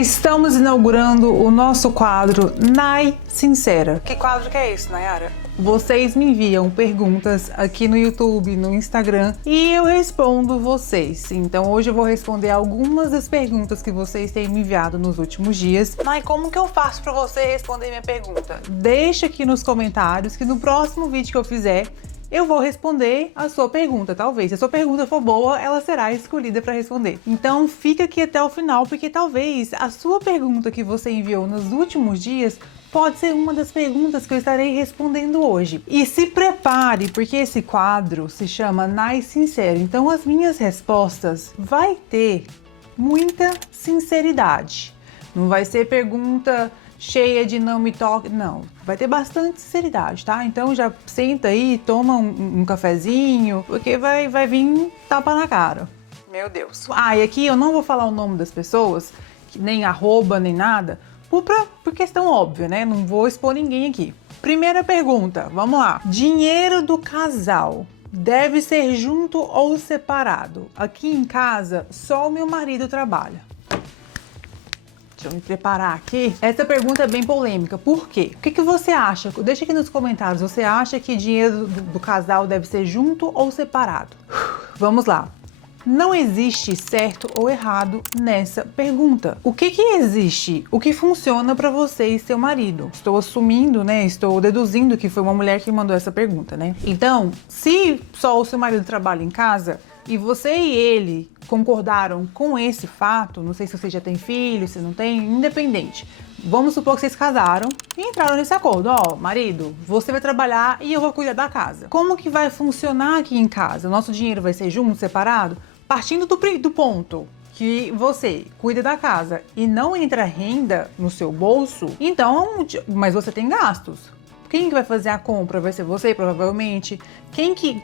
Estamos inaugurando o nosso quadro Nay Sincera. Que quadro que é esse, Nayara? Vocês me enviam perguntas aqui no YouTube, no Instagram, e eu respondo vocês. Então hoje eu vou responder algumas das perguntas que vocês têm me enviado nos últimos dias. Nay, como que eu faço para você responder minha pergunta? Deixa aqui nos comentários que no próximo vídeo que eu fizer, eu vou responder a sua pergunta, talvez. Se a sua pergunta for boa, ela será escolhida para responder. Então fica aqui até o final, porque talvez a sua pergunta que você enviou nos últimos dias pode ser uma das perguntas que eu estarei respondendo hoje. E se prepare, porque esse quadro se chama Nay Sincero. Então as minhas respostas vai ter muita sinceridade. Não vai ser pergunta cheia de não me toque, não. Vai ter bastante sinceridade, tá? Então já senta aí, toma um cafezinho, porque vai vir tapa na cara. Meu Deus. E aqui eu não vou falar o nome das pessoas, nem arroba, nem nada, por questão óbvia, né? Não vou expor ninguém aqui. Primeira pergunta, vamos lá. Dinheiro do casal deve ser junto ou separado? Aqui em casa, só o meu marido trabalha. Deixa eu me preparar aqui. Essa pergunta é bem polêmica. Por quê? O que você acha? Deixa aqui nos comentários. Você acha que dinheiro do casal deve ser junto ou separado? Vamos lá. Não existe certo ou errado nessa pergunta. O que existe? O que funciona para você e seu marido? Estou assumindo, né? Estou deduzindo que foi uma mulher que mandou essa pergunta, né? Então, se só o seu marido trabalha em casa e você e ele concordaram com esse fato, não sei se você já tem filho, se não tem, independente. Vamos supor que vocês casaram e entraram nesse acordo. Ó, marido, você vai trabalhar e eu vou cuidar da casa. Como que vai funcionar aqui em casa? O nosso dinheiro vai ser junto, separado? Partindo do ponto que você cuida da casa e não entra renda no seu bolso, então, mas você tem gastos. Quem que vai fazer a compra? Vai ser você, provavelmente.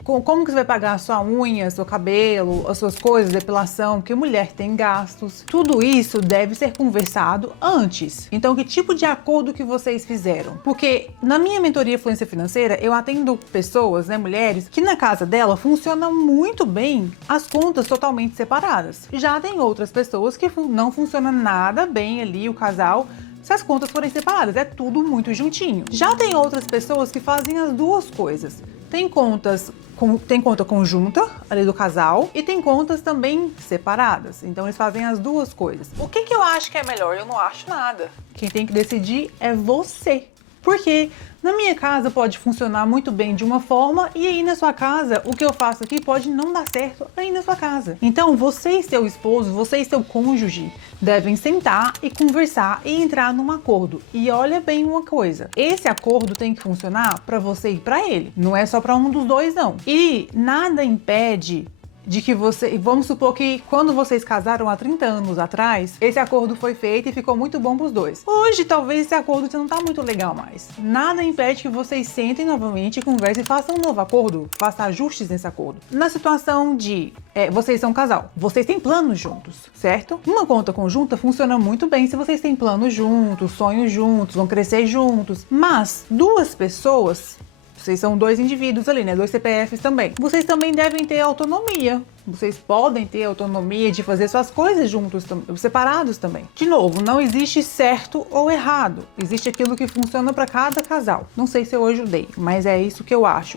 Como que você vai pagar a sua unha, seu cabelo, as suas coisas, depilação? Porque mulher tem gastos. Tudo isso deve ser conversado antes. Então, que tipo de acordo que vocês fizeram? Porque na minha mentoria Fluência Financeira, eu atendo pessoas, né, mulheres, que na casa dela funciona muito bem as contas totalmente separadas. Já tem outras pessoas que não funciona nada bem ali o casal se as contas forem separadas, é tudo muito juntinho. Já tem outras pessoas que fazem as duas coisas. Tem conta conjunta, ali do casal, e tem contas também separadas. Então eles fazem as duas coisas. O que eu acho que é melhor? Eu não acho nada. Quem tem que decidir é você. Porque na minha casa pode funcionar muito bem de uma forma e aí na sua casa, o que eu faço aqui pode não dar certo aí na sua casa. Então você e seu esposo, você e seu cônjuge devem sentar e conversar e entrar num acordo. E olha bem uma coisa, esse acordo tem que funcionar para você e para ele. Não é só para um dos dois, não. E nada impede de que vamos supor que quando vocês casaram há 30 anos atrás, esse acordo foi feito e ficou muito bom pros dois. Hoje, talvez esse acordo não tá muito legal mais. Nada impede que vocês sentem novamente, conversem e façam um novo acordo, façam ajustes nesse acordo. Na situação de vocês são um casal, vocês têm planos juntos, certo? Uma conta conjunta funciona muito bem se vocês têm planos juntos, sonhos juntos, vão crescer juntos. Mas duas pessoas, vocês são dois indivíduos ali, né? Dois CPFs também. Vocês também devem ter autonomia. Vocês podem ter autonomia de fazer suas coisas juntos, separados também. De novo, não existe certo ou errado. Existe aquilo que funciona para cada casal. Não sei se eu ajudei, mas é isso que eu acho.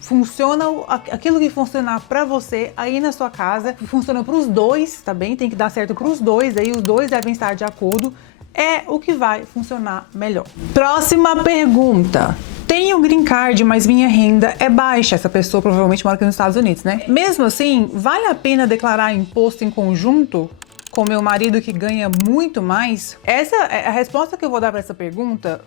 Funciona aquilo que funcionar para você aí na sua casa, funciona para os dois, tá bem? Tem que dar certo para os dois, aí os dois devem estar de acordo. É o que vai funcionar melhor. Próxima pergunta. Tenho green card, mas minha renda é baixa. Essa pessoa provavelmente mora aqui nos Estados Unidos, né? Mesmo assim, vale a pena declarar imposto em conjunto com meu marido que ganha muito mais? Essa é a resposta que eu vou dar para essa pergunta.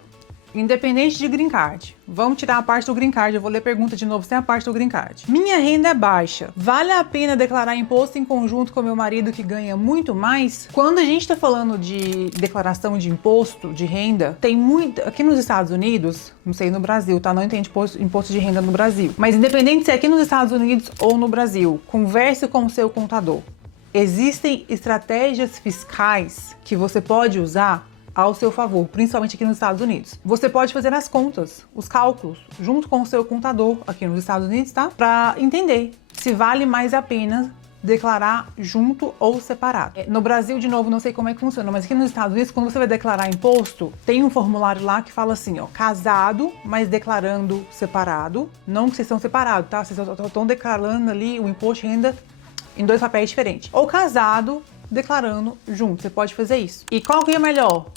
Independente de green card. Vamos tirar a parte do green card, eu vou ler a pergunta de novo sem a parte do green card. Minha renda é baixa. Vale a pena declarar imposto em conjunto com meu marido que ganha muito mais? Quando a gente tá falando de declaração de imposto de renda, tem muito... Aqui nos Estados Unidos, não sei no Brasil, tá? Não entende imposto de renda no Brasil. Mas independente se é aqui nos Estados Unidos ou no Brasil, converse com o seu contador. Existem estratégias fiscais que você pode usar ao seu favor, principalmente aqui nos Estados Unidos. Você pode fazer as contas, os cálculos, junto com o seu contador aqui nos Estados Unidos, tá? Para entender se vale mais a pena declarar junto ou separado. No Brasil, de novo, não sei como é que funciona, mas aqui nos Estados Unidos, quando você vai declarar imposto, tem um formulário lá que fala assim, ó, casado, mas declarando separado. Não que vocês estão separados, tá? Vocês estão declarando ali o imposto de renda em 2 papéis diferentes. Ou casado, declarando junto. Você pode fazer isso. E qual que é melhor?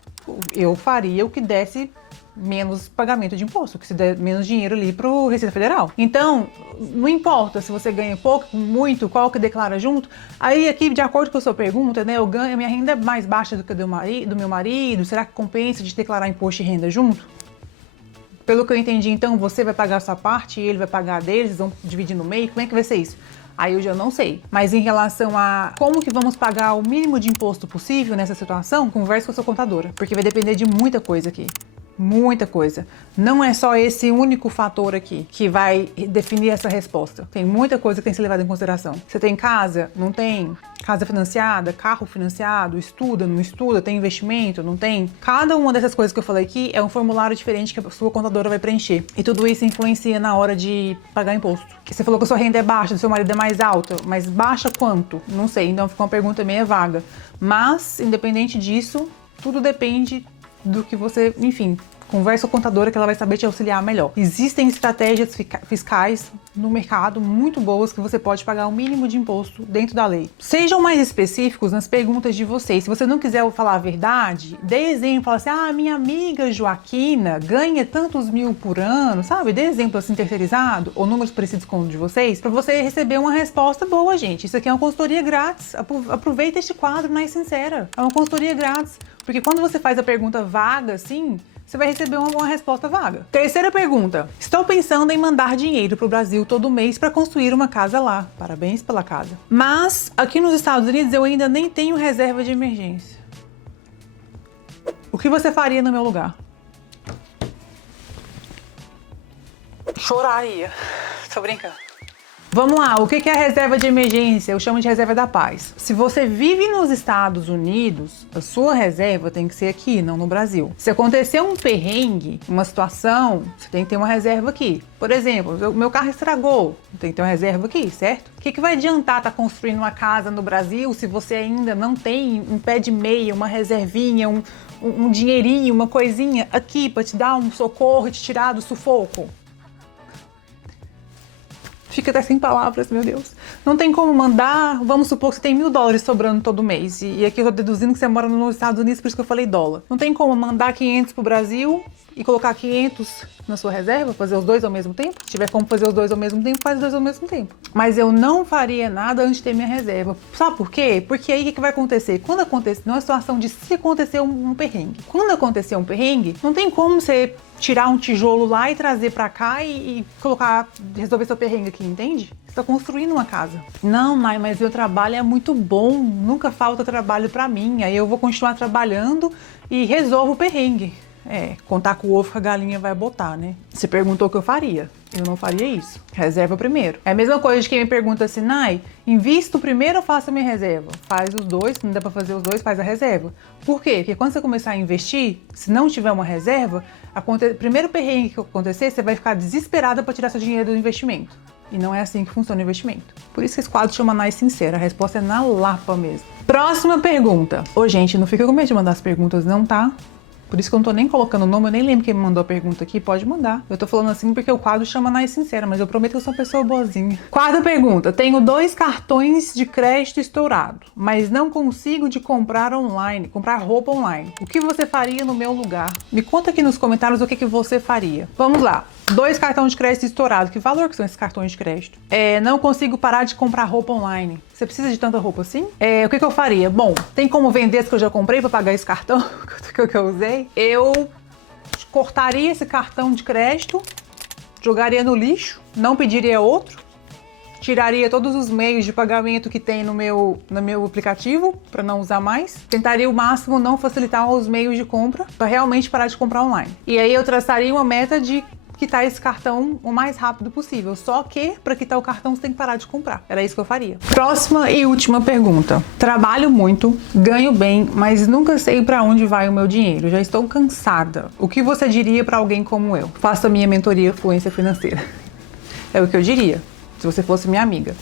Eu faria o que desse menos pagamento de imposto, que se der menos dinheiro ali pro Receita Federal. Então, não importa se você ganha pouco, muito, qual que declara junto. Aí aqui, de acordo com a sua pergunta, né, eu ganho, minha renda é mais baixa do que a do meu marido, será que compensa de declarar imposto de renda junto? Pelo que eu entendi, então, você vai pagar a sua parte e ele vai pagar a deles, eles vão dividir no meio, como é que vai ser isso? Aí eu já não sei. Mas em relação a como que vamos pagar o mínimo de imposto possível nessa situação, converse com a sua contadora, porque vai depender de muita coisa aqui. Muita coisa. Não é só esse único fator aqui que vai definir essa resposta. Tem muita coisa que tem que ser levada em consideração. Você tem casa? Não tem? Casa financiada? Carro financiado? Estuda? Não estuda? Tem investimento? Não tem? Cada uma dessas coisas que eu falei aqui é um formulário diferente que a sua contadora vai preencher. E tudo isso influencia na hora de pagar imposto. Você falou que a sua renda é baixa, do seu marido é mais alta, mas baixa quanto? Não sei, então fica uma pergunta meio vaga. Mas, independente disso, tudo depende do que você, enfim, conversa com a contadora que ela vai saber te auxiliar melhor. Existem estratégias fiscais no mercado muito boas que você pode pagar o mínimo de imposto dentro da lei. Sejam mais específicos nas perguntas de vocês. Se você não quiser falar a verdade, dê exemplo, fala assim, minha amiga Joaquina ganha tantos mil por ano, sabe? Dê exemplo assim terceirizado ou números parecidos com o de vocês, para você receber uma resposta boa, gente. Isso aqui é uma consultoria grátis. Aproveita este quadro mais sincera. É uma consultoria grátis. Porque quando você faz a pergunta vaga, assim, você vai receber uma resposta vaga. Terceira pergunta. Estou pensando em mandar dinheiro para o Brasil todo mês para construir uma casa lá. Parabéns pela casa. Mas, aqui nos Estados Unidos, eu ainda nem tenho reserva de emergência. O que você faria no meu lugar? Choraria. Tô brincando. Vamos lá, o que é a reserva de emergência? Eu chamo de reserva da paz. Se você vive nos Estados Unidos, a sua reserva tem que ser aqui, não no Brasil. Se acontecer um perrengue, uma situação, você tem que ter uma reserva aqui. Por exemplo, o meu carro estragou, tem que ter uma reserva aqui, certo? O que vai adiantar estar construindo uma casa no Brasil se você ainda não tem um pé de meia, uma reservinha, um dinheirinho, uma coisinha aqui para te dar um socorro e te tirar do sufoco? Fica até sem palavras, meu Deus. Não tem como mandar, vamos supor que você tem $1.000 sobrando todo mês. E aqui eu tô deduzindo que você mora nos Estados Unidos, por isso que eu falei dólar. Não tem como mandar 500 pro Brasil e colocar 500 na sua reserva, fazer os dois ao mesmo tempo? Se tiver como fazer os dois ao mesmo tempo, faz os dois ao mesmo tempo. Mas eu não faria nada antes de ter minha reserva. Sabe por quê? Porque aí o que vai acontecer? Quando acontecer, não é uma situação de se acontecer um perrengue. Quando acontecer um perrengue, não tem como você tirar um tijolo lá e trazer pra cá e colocar, resolver seu perrengue aqui, entende? Você tá construindo uma casa. Não, Nai, mas meu trabalho é muito bom, nunca falta trabalho pra mim, aí eu vou continuar trabalhando e resolvo o perrengue. Contar com o ovo que a galinha vai botar, né? Você perguntou o que eu faria. Eu não faria isso. Reserva primeiro. É a mesma coisa de quem me pergunta assim, Nai, invisto primeiro ou faço a minha reserva? Faz os dois, se não dá pra fazer os dois, faz a reserva. Por quê? Porque quando você começar a investir, se não tiver uma reserva, primeiro perrengue que acontecer, você vai ficar desesperada pra tirar seu dinheiro do investimento. E não é assim que funciona o investimento. Por isso que esse quadro chama Nai Sincera. A resposta é na lapa mesmo. Próxima pergunta. Ô, gente, não fica com medo de mandar as perguntas não, tá? Por isso que eu não tô nem colocando o nome, eu nem lembro quem me mandou a pergunta aqui, pode mandar. Eu tô falando assim porque o quadro chama Nai Sincera, mas eu prometo que eu sou uma pessoa boazinha. Quarta pergunta. Tenho 2 cartões de crédito estourados, mas não consigo de comprar roupa online. O que você faria no meu lugar? Me conta aqui nos comentários o que você faria. Vamos lá. 2 cartões de crédito estourados. Que valor que são esses cartões de crédito? Não consigo parar de comprar roupa online. Você precisa de tanta roupa assim? O que eu faria? Bom, tem como vender as que eu já comprei para pagar esse cartão que eu usei? Eu cortaria esse cartão de crédito, jogaria no lixo, não pediria outro, tiraria todos os meios de pagamento que tem no meu aplicativo para não usar mais, tentaria o máximo não facilitar os meios de compra para realmente parar de comprar online. E aí eu traçaria uma meta de quitar esse cartão o mais rápido possível. Só que, para quitar o cartão, você tem que parar de comprar. Era isso que eu faria. Próxima e última pergunta. Trabalho muito, ganho bem, mas nunca sei para onde vai o meu dinheiro. Já estou cansada. O que você diria para alguém como eu? Faça minha mentoria Fluência Financeira. É o que eu diria, se você fosse minha amiga.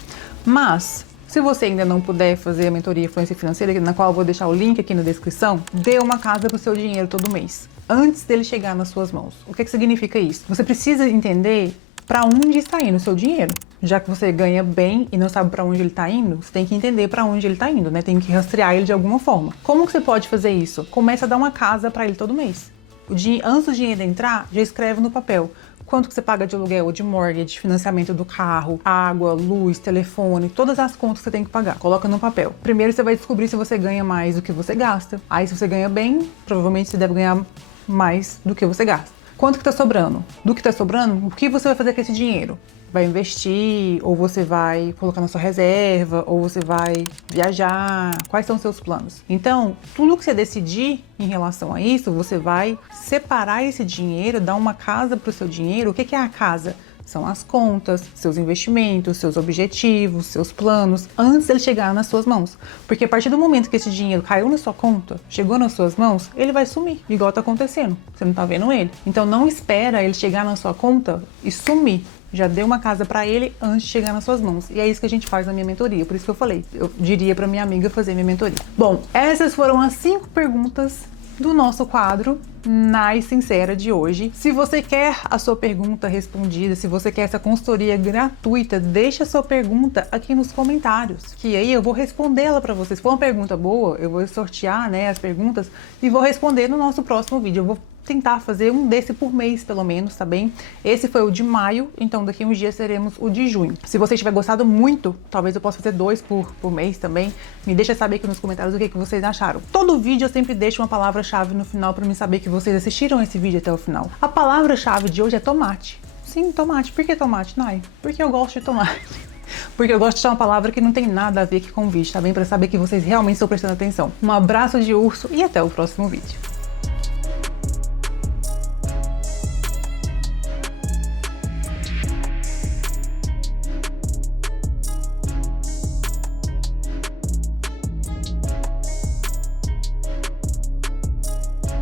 Mas, Se você ainda não puder fazer a mentoria Fluência Financeira, na qual eu vou deixar o link aqui na descrição, dê uma casa pro seu dinheiro todo mês, antes dele chegar nas suas mãos. O que significa isso? Você precisa entender para onde está indo o seu dinheiro. Já que você ganha bem e não sabe para onde ele está indo, você tem que entender para onde ele está indo, né? Tem que rastrear ele de alguma forma. Como que você pode fazer isso? Começa a dar uma casa para ele todo mês. Antes do dinheiro entrar, já escreve no papel quanto que você paga de aluguel, de mortgage, financiamento do carro, água, luz, telefone, todas as contas que você tem que pagar. Coloca no papel. Primeiro você vai descobrir se você ganha mais do que você gasta. Aí se você ganha bem, provavelmente você deve ganhar mais do que você gasta. Quanto que tá sobrando? Do que tá sobrando, o que você vai fazer com esse dinheiro? Vai investir, ou você vai colocar na sua reserva, ou você vai viajar? Quais são os seus planos? Então, tudo que você decidir em relação a isso, você vai separar esse dinheiro, dar uma casa para o seu dinheiro. O que é a casa? São as contas, seus investimentos, seus objetivos, seus planos, antes dele chegar nas suas mãos. Porque a partir do momento que esse dinheiro caiu na sua conta, chegou nas suas mãos, ele vai sumir, igual tá acontecendo. Você não tá vendo ele. Então não espera ele chegar na sua conta e sumir. Já dê uma casa para ele antes de chegar nas suas mãos. E é isso que a gente faz na minha mentoria. Por isso que eu falei, eu diria para minha amiga fazer minha mentoria. Bom, essas foram as 5 perguntas do nosso quadro Mais Sincera de hoje. Se você quer a sua pergunta respondida, se você quer essa consultoria gratuita, deixa a sua pergunta aqui nos comentários, que aí eu vou responder ela para vocês. Se for uma pergunta boa, eu vou sortear, né, as perguntas e vou responder no nosso próximo vídeo. Eu vou tentar fazer um desse por mês, pelo menos, tá bem? Esse foi o de maio, então daqui uns dias teremos o de junho. Se você tiver gostado muito, talvez eu possa fazer 2 por mês também. Me deixa saber aqui nos comentários o que vocês acharam. Todo vídeo eu sempre deixo uma palavra-chave no final para me saber que vocês assistiram esse vídeo até o final. A palavra-chave de hoje é tomate. Sim, tomate. Por que tomate, Nai? Porque eu gosto de tomate. Porque eu gosto de usar uma palavra que não tem nada a ver aqui com o vídeo, tá bem? Para saber que vocês realmente estão prestando atenção. Um abraço de urso e até o próximo vídeo.